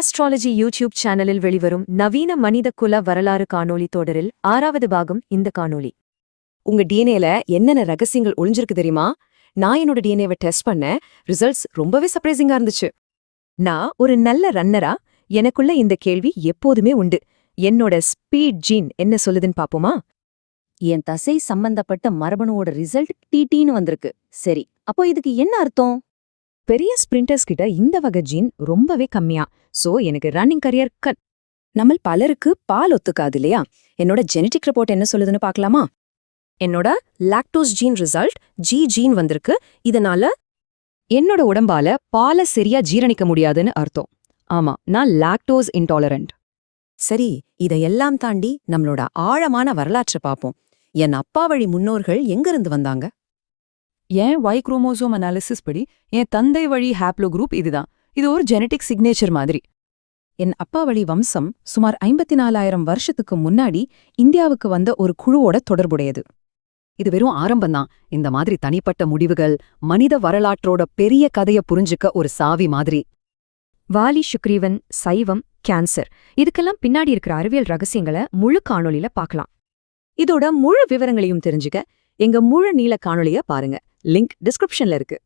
Astrology YouTube சேனலில் வெளிவரும் நவீன மனித குல வரலாறு காணொளி தொடரில் 6வது பாகம் இந்த காணொளி. உங்க டிஎன்ஏல என்னென்ன ரகசியங்கள் ஒளிஞ்சிருக்கு தெரியுமா? நான் என்னோட டிஎன்ஏவை டெஸ்ட் பண்ணேன். ரிசல்ட்ஸ் ரொம்பவே சர்ப்ரைசிங்கா இருந்துச்சு. நான் ஒரு நல்ல ரன்னரா? எனக்குள்ள இந்த கேள்வி எப்போதுமே உண்டு. என்னோட ஸ்பீட் ஜீன் என்ன சொல்லுதுன்னு பாப்போமா? என் தசை சம்பந்தப்பட்ட மரபணுவோட ரிசல்ட் டிடின்னு வந்திருக்கு. சரி, அப்போ இதுக்கு என்ன அர்த்தம்? பெரிய ஸ்பிரிண்டர்ஸ் கிட்ட இந்த வகை ஜீன் ரொம்பவே கம்மியா. சோ எனக்கு ரன்னிங் கரியர் நம்ம பலருக்கு பால் ஒத்துக்காது இல்லையா? என்னோட ஜெனடிக் ரிப்போர்ட் என்ன சொல்லுதுன்னு பார்க்கலாமா? என்னோட லாக்டோஸ் ஜீன் ரிசல்ட் ஜீன் வந்திருக்கு. இதனால என்னோட உடம்பால பாலை சரியா ஜீரணிக்க முடியாதுன்னு அர்த்தம். ஆமா, நான் லாக்டோஸ் இன்டாலரண்ட். சரி, இதையெல்லாம் தாண்டி நம்மளோட ஆழமான வரலாற்றை பார்ப்போம். என் அப்பா வழி முன்னோர்கள் எங்கிருந்து வந்தாங்க? ஏன் Y குரோமோசோம் அனாலிசிஸ் படி என் தந்தை வழி ஹாப்லோ குரூப் இதுதான். இது ஒரு ஜெனடிக் சிக்னேச்சர் மாதிரி. என் அப்பா வழி வம்சம் சுமார் 54,000 வருஷத்துக்கு முன்னாடி இந்தியாவுக்கு வந்த ஒரு குழுவோட தொடர்புடையது. இது வெறும் ஆரம்பம்தான். இந்த மாதிரி தனிப்பட்ட முடிவுகள் மனித வரலாற்றோட பெரிய கதைய புரிஞ்சுக்க ஒரு சாவி மாதிரி. வாலி சுக்ரீவன், சைவம், கேன்சர் இதுக்கெல்லாம் பின்னாடி இருக்கிற அறிவியல் ரகசியங்களை முழு காணொளியில பார்க்கலாம். இதோட முழு விவரங்களையும் தெரிஞ்சுக்க எங்க முழு நீள காணொளிய பாருங்க. லிங்க் டிஸ்கிரிப்ஷன்ல இருக்கு.